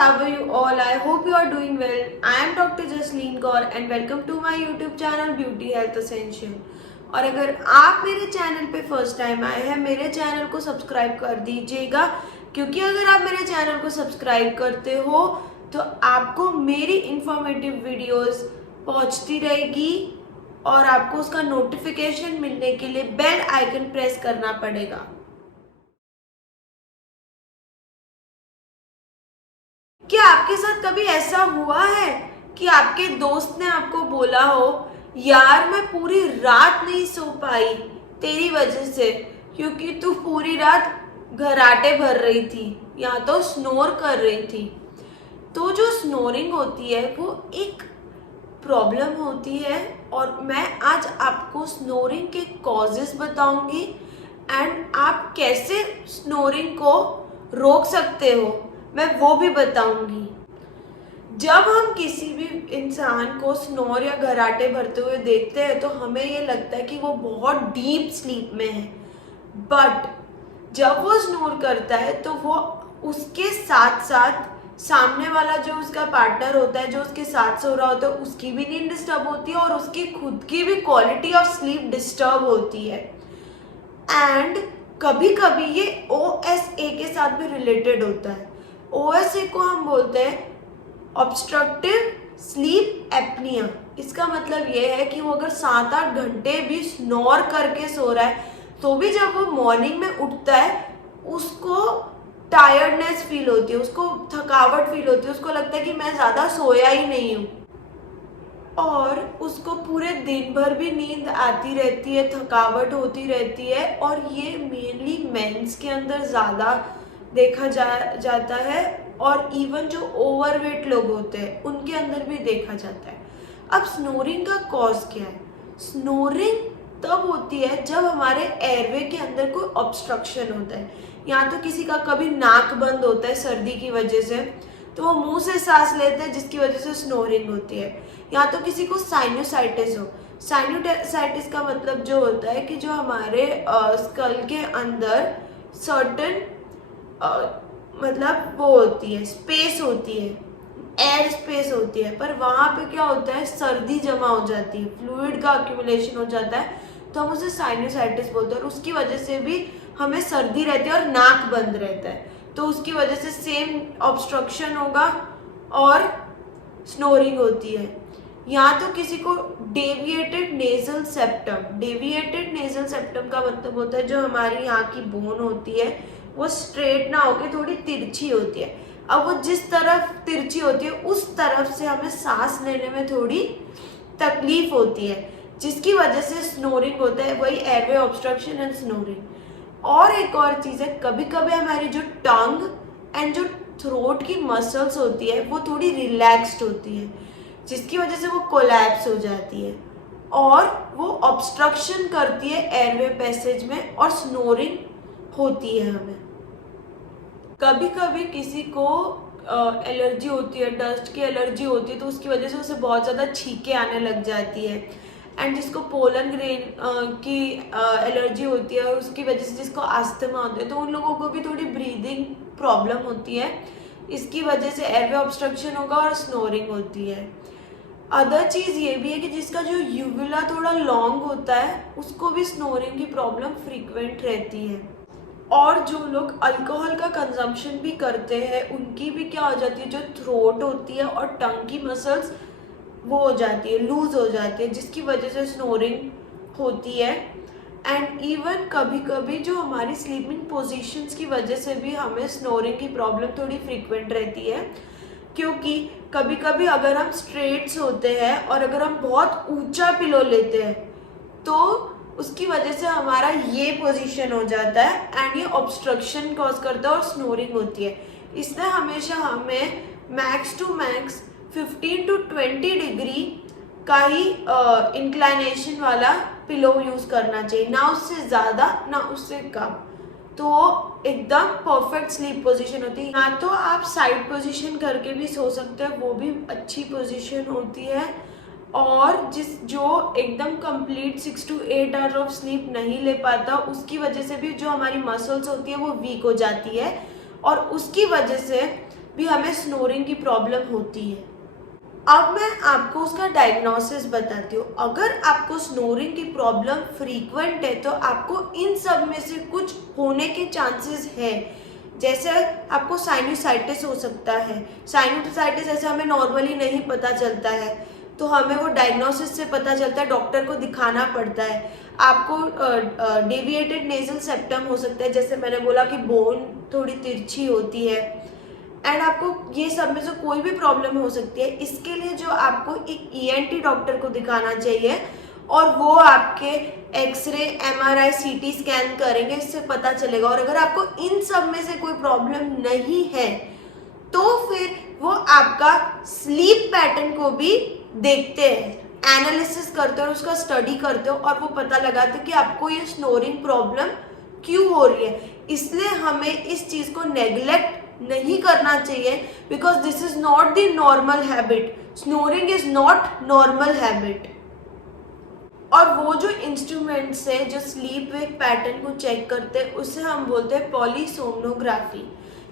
how are you all? I hope you are doing well. I am Dr. Jasleen Kaur and welcome to my YouTube channel Beauty Health Essential. और अगर आप मेरे channel पे first time आए हैं, मेरे channel को subscribe कर दीजिएगा, क्योंकि अगर आप मेरे चैनल को सब्सक्राइब करते हो तो आपको मेरी इंफॉर्मेटिव वीडियोस पहुंचती रहेगी और आपको उसका नोटिफिकेशन मिलने के लिए बेल आइकन प्रेस करना पड़ेगा। क्या आपके साथ कभी ऐसा हुआ है कि आपके दोस्त ने आपको बोला हो, यार मैं पूरी रात नहीं सो पाई तेरी वजह से, क्योंकि तू पूरी रात घराटे भर रही थी या तो स्नोर कर रही थी। तो जो स्नोरिंग होती है वो एक प्रॉब्लम होती है और मैं आज आपको स्नोरिंग के कॉजेस बताऊंगी एंड आप कैसे स्नोरिंग को रोक सकते हो मैं वो भी बताऊंगी। जब हम किसी भी इंसान को स्नोर या घराटे भरते हुए देखते हैं तो हमें ये लगता है कि वो बहुत डीप स्लीप में है, बट जब वो स्नोर करता है तो वो उसके साथ साथ सामने वाला जो उसका पार्टनर होता है, जो उसके साथ सो रहा होता है, उसकी भी नींद डिस्टर्ब होती है और उसकी खुद की भी क्वालिटी ऑफ स्लीप डिस्टर्ब होती है। एंड कभी कभी ये OSA के साथ भी रिलेटेड होता है। OSA को हम बोलते हैं ऑब्स्ट्रक्टिव स्लीप एपनिया। इसका मतलब ये है कि वो अगर 7-8 घंटे भी स्नोर करके सो रहा है तो भी जब वो मॉर्निंग में उठता है उसको टायर्डनेस फील होती है, उसको थकावट फील होती है, उसको लगता है कि मैं ज़्यादा सोया ही नहीं हूँ और उसको पूरे दिन भर भी नींद आती रहती है, थकावट होती रहती है। और ये मेनली मेंस के अंदर ज़्यादा देखा जाता है और इवन जो ओवरवेट लोग होते हैं उनके अंदर भी देखा जाता है। अब स्नोरिंग का कॉज क्या है? स्नोरिंग तब होती है जब हमारे एयरवे के अंदर कोई ऑब्स्ट्रक्शन होता है, या तो किसी का कभी नाक बंद होता है सर्दी की वजह से तो वो मुंह से सांस लेते हैं जिसकी वजह से स्नोरिंग होती है, या तो किसी को साइनोसाइटिस हो। साइनोसाइटिस का मतलब जो होता है कि जो हमारे स्कल के अंदर सर्टन मतलब वो होती है, स्पेस होती है, एयर स्पेस होती है, पर वहाँ पे क्या होता है, सर्दी जमा हो जाती है, फ्लूइड का एक्यूमुलेशन हो जाता है, तो हम उसे साइनोसाइटिस बोलते हैं और उसकी वजह से भी हमें सर्दी रहती है और नाक बंद रहता है, तो उसकी वजह से सेम ऑब्स्ट्रक्शन होगा और स्नोरिंग होती है। या तो किसी को डेविएटेड नेजल सेप्टम का मतलब होता है जो हमारी यहाँ की बोन होती है वो स्ट्रेट ना होके थोड़ी तिरछी होती है। अब वो जिस तरफ तिरछी होती है उस तरफ से हमें सांस लेने में थोड़ी तकलीफ होती है, जिसकी वजह से स्नोरिंग होता है, वही एयरवे ऑब्स्ट्रक्शन एंड स्नोरिंग। और एक और चीज़ है, कभी कभी हमारी जो टंग एंड जो थ्रोट की मसल्स होती है वो थोड़ी रिलैक्स्ड होती है, जिसकी वजह से वो कोलैप्स हो जाती है और वो ऑब्स्ट्रक्शन करती है एयरवे पैसेज में और स्नोरिंग होती है हमें। कभी कभी किसी को एलर्जी होती है, डस्ट की एलर्जी होती है, तो उसकी वजह से उसे बहुत ज़्यादा छींकें आने लग जाती है। एंड जिसको पोलन ग्रेन की एलर्जी होती है उसकी वजह से जिसको अस्थमा होता है, तो उन लोगों को भी थोड़ी ब्रीदिंग प्रॉब्लम होती है, इसकी वजह से एयरवे ऑब्स्ट्रक्शन होगा और स्नोरिंग होती है। अदर चीज़ ये भी है कि जिसका जो यूवुला थोड़ा लॉन्ग होता है उसको भी स्नोरिंग की प्रॉब्लम फ्रीक्वेंट रहती है। और जो लोग अल्कोहल का कंजम्पशन भी करते हैं उनकी भी क्या हो जाती है, जो थ्रोट होती है और टंग की मसल्स वो हो जाती है, लूज हो जाती है, जिसकी वजह से स्नोरिंग होती है। एंड इवन कभी कभी जो हमारी स्लीपिंग पोजीशंस की वजह से भी हमें स्नोरिंग की प्रॉब्लम थोड़ी फ्रीक्वेंट रहती है, क्योंकि कभी कभी अगर हम स्ट्रेट होते हैं और अगर हम बहुत ऊंचा पिलो लेते हैं तो उसकी वजह से हमारा ये पोजीशन हो जाता है एंड ये ऑब्स्ट्रक्शन कॉज करता है और स्नोरिंग होती है। इसलिए हमेशा हमें max to max 15 to 20 degree का ही इंक्लाइनेशन वाला पिलो यूज़ करना चाहिए, ना उससे ज़्यादा ना उससे कम, तो एकदम परफेक्ट स्लीप पोजीशन होती है। या तो आप साइड पोजीशन करके भी सो सकते हैं, वो भी अच्छी पोजीशन होती है। और जो एकदम complete 6 to 8 hours of sleep नहीं ले पाता उसकी वजह से भी जो हमारी मसल्स होती है वो वीक हो जाती है और उसकी वजह से भी हमें स्नोरिंग की प्रॉब्लम होती है। अब मैं आपको उसका डायग्नोसिस बताती हूँ। अगर आपको स्नोरिंग की प्रॉब्लम फ्रीक्वेंट है तो आपको इन सब में से कुछ होने के चांसेस है। जैसे आपको साइनोसाइटिस हो सकता है। साइनोसाइटिस ऐसे हमें नॉर्मली नहीं पता चलता है, तो हमें वो डायग्नोसिस से पता चलता है, डॉक्टर को दिखाना पड़ता है। आपको डेविएटेड नेजल सेप्टम हो सकता है, जैसे मैंने बोला कि बोन थोड़ी तिरछी होती है। एंड आपको ये सब में से कोई भी प्रॉब्लम हो सकती है। इसके लिए जो आपको एक ईएनटी डॉक्टर को दिखाना चाहिए और वो आपके एक्सरे, एमआरआई, सीटी स्कैन करेंगे, इससे पता चलेगा। और अगर आपको इन सब में से कोई प्रॉब्लम नहीं है तो फिर वो आपका स्लीप पैटर्न को भी देखते हैं, एनालिसिस करते हो और उसका स्टडी करते हो और वो पता लगाते हो कि आपको ये स्नोरिंग प्रॉब्लम क्यों हो रही है। इसलिए हमें इस चीज को नेग्लेक्ट नहीं करना चाहिए, because this is not the normal habit. Snoring is not normal habit. और वो जो इंस्ट्रूमेंट्स है जो स्लीप वेक पैटर्न को चेक करते हैं उसे हम बोलते हैं पॉलीसोमनोग्राफी।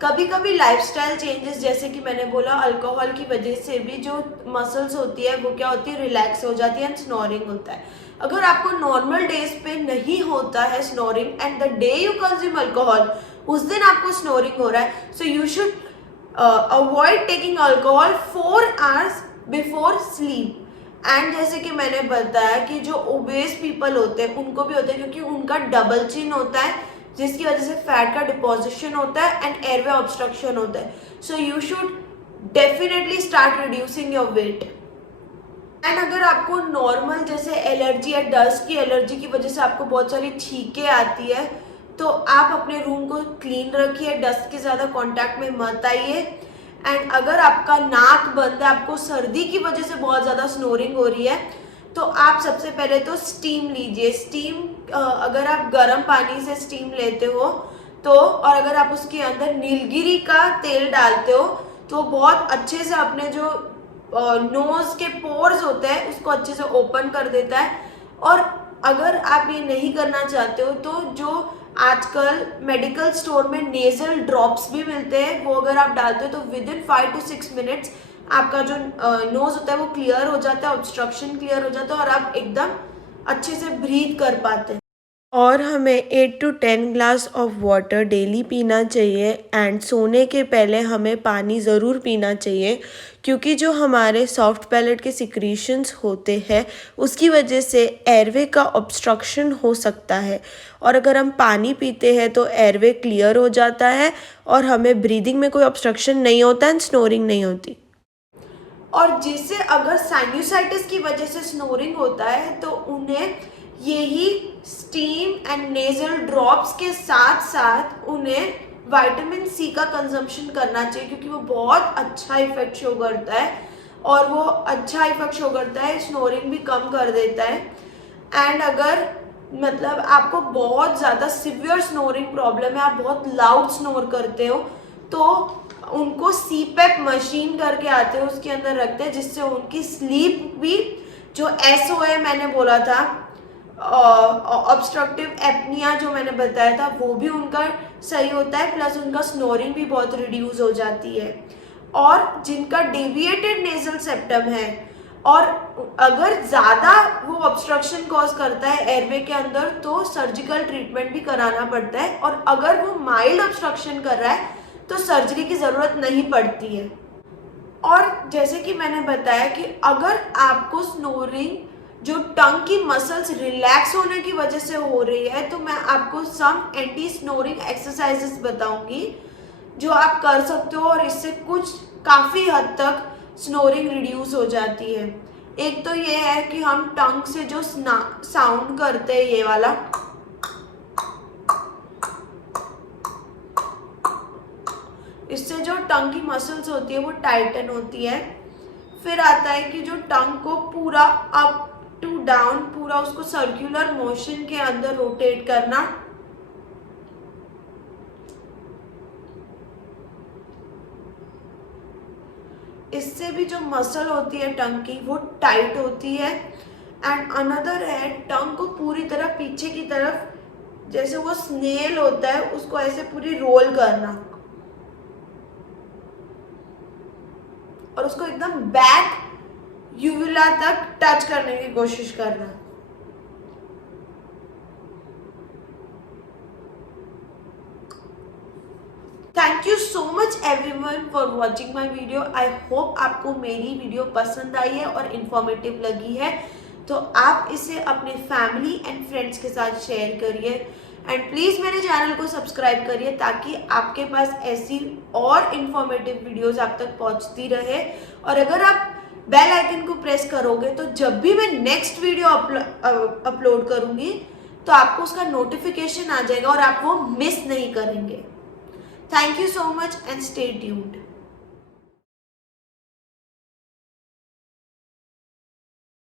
कभी कभी लाइफस्टाइल चेंजेस, जैसे कि मैंने बोला अल्कोहल की वजह से भी जो मसल्स होती है वो क्या होती है, रिलैक्स हो जाती है एंड स्नोरिंग होता है। अगर आपको नॉर्मल डेज पे नहीं होता है snoring and the day you consume alcohol उस दिन आपको स्नोरिंग हो रहा है, so you should avoid taking alcohol 4 hours before sleep. And जैसे कि मैंने बताया कि जो ओबेस पीपल होते हैं उनको भी होता है, क्योंकि उनका डबल चिन होता है जिसकी वजह से फैट का डिपोजिशन होता है एंड एयरवे ऑब्स्ट्रक्शन होता है। So you should definitely start reducing your weight. And अगर आपको नॉर्मल जैसे एलर्जी या डस्ट की एलर्जी की वजह से आपको बहुत सारी छींकें आती है तो आप अपने रूम को क्लीन रखिए, डस्ट के ज़्यादा कांटेक्ट में मत आइए। एंड अगर आपका नाक बंद है, आपको सर्दी की वजह से बहुत ज़्यादा स्नोरिंग हो रही है, तो आप सबसे पहले तो स्टीम लीजिए। स्टीम अगर आप गर्म पानी से स्टीम लेते हो तो, और अगर आप उसके अंदर नीलगिरी का तेल डालते हो तो बहुत अच्छे से अपने जो नोज के पोर्स होते हैं उसको अच्छे से ओपन कर देता है। और अगर आप ये नहीं करना चाहते हो तो जो आजकल मेडिकल स्टोर में नेजल ड्रॉप्स भी मिलते हैं, वो अगर आप डालते हो तो विद इन 5 to 6 मिनट्स आपका जो नोज होता है वो क्लियर हो जाता है, ऑब्स्ट्रक्शन क्लियर हो जाता है और आप एकदम अच्छे से ब्रीथ कर पाते हैं। और हमें 8 to 10 glass of water daily पीना चाहिए। एंड सोने के पहले हमें पानी ज़रूर पीना चाहिए, क्योंकि जो हमारे सॉफ्ट पैलेट के सिक्रीशंस होते हैं उसकी वजह से एयरवे का ऑब्स्ट्रक्शन हो सकता है। और अगर हम पानी पीते हैं तो एयरवे क्लियर हो जाता है और हमें ब्रीदिंग में कोई ऑब्स्ट्रक्शन नहीं होता एंड स्नोरिंग नहीं होती। और जिससे अगर साइनोसाइटिस की वजह से स्नोरिंग होता है तो उन्हें यही स्टीम एंड नेजल ड्रॉप्स के साथ साथ उन्हें विटामिन सी का कंजम्पशन करना चाहिए, क्योंकि वो बहुत अच्छा इफेक्ट शो करता है और वो अच्छा इफेक्ट शो करता है, स्नोरिंग भी कम कर देता है। एंड अगर मतलब आपको बहुत ज़्यादा सिवियर स्नोरिंग प्रॉब्लम है, आप बहुत लाउड स्नोर करते हो, तो उनको सीपैप मशीन करके आते हैं उसके अंदर रखते हैं, जिससे उनकी स्लीप भी, जो एसओए मैंने बोला था, ऑब्स्ट्रक्टिव एपनिया जो मैंने बताया था, वो भी उनका सही होता है, प्लस उनका स्नोरिंग भी बहुत रिड्यूस हो जाती है। और जिनका डेविएटेड नेजल सेप्टम है और अगर ज़्यादा वो ऑब्स्ट्रक्शन कॉज करता है एयरवे के अंदर तो सर्जिकल ट्रीटमेंट भी कराना पड़ता है। और अगर वो माइल्ड ऑब्स्ट्रक्शन कर रहा है तो सर्जरी की ज़रूरत नहीं पड़ती है। और जैसे कि मैंने बताया कि अगर आपको स्नोरिंग जो टंग की मसल्स रिलैक्स होने की वजह से हो रही है तो मैं आपको सम एंटी स्नोरिंग एक्सरसाइजेस बताऊंगी जो आप कर सकते हो और इससे कुछ काफ़ी हद तक स्नोरिंग रिड्यूस हो जाती है। एक तो ये है कि हम टंग से जो साउंड करते हैं, ये वाला, इससे जो टंग की मसल्स होती है वो टाइटन होती है। फिर आता है कि जो टंग को पूरा अप टू डाउन, पूरा उसको सर्कुलर मोशन के अंदर रोटेट करना। इससे भी जो मसल होती है टंग की वो टाइट होती है। एंड अनदर है टंग को पूरी तरह पीछे की तरफ, जैसे वो स्नेल होता है उसको ऐसे पूरी रोल करना। और उसको एकदम बैक यूविला तक टच करने की कोशिश करना। Thank you so much everyone for watching my video. I hope आपको मेरी वीडियो पसंद आई है और इन्फॉर्मेटिव लगी है, तो आप इसे अपने फैमिली एंड फ्रेंड्स के साथ शेयर करिए एंड प्लीज़ मेरे चैनल को सब्सक्राइब करिए ताकि आपके पास ऐसी और इन्फॉर्मेटिव वीडियोस आप तक पहुंचती रहे। और अगर आप बेल आइकन को प्रेस करोगे तो जब भी मैं नेक्स्ट वीडियो अपलोड करूंगी तो आपको उसका नोटिफिकेशन आ जाएगा और आप वो मिस नहीं करेंगे। Thank you so much and stay tuned.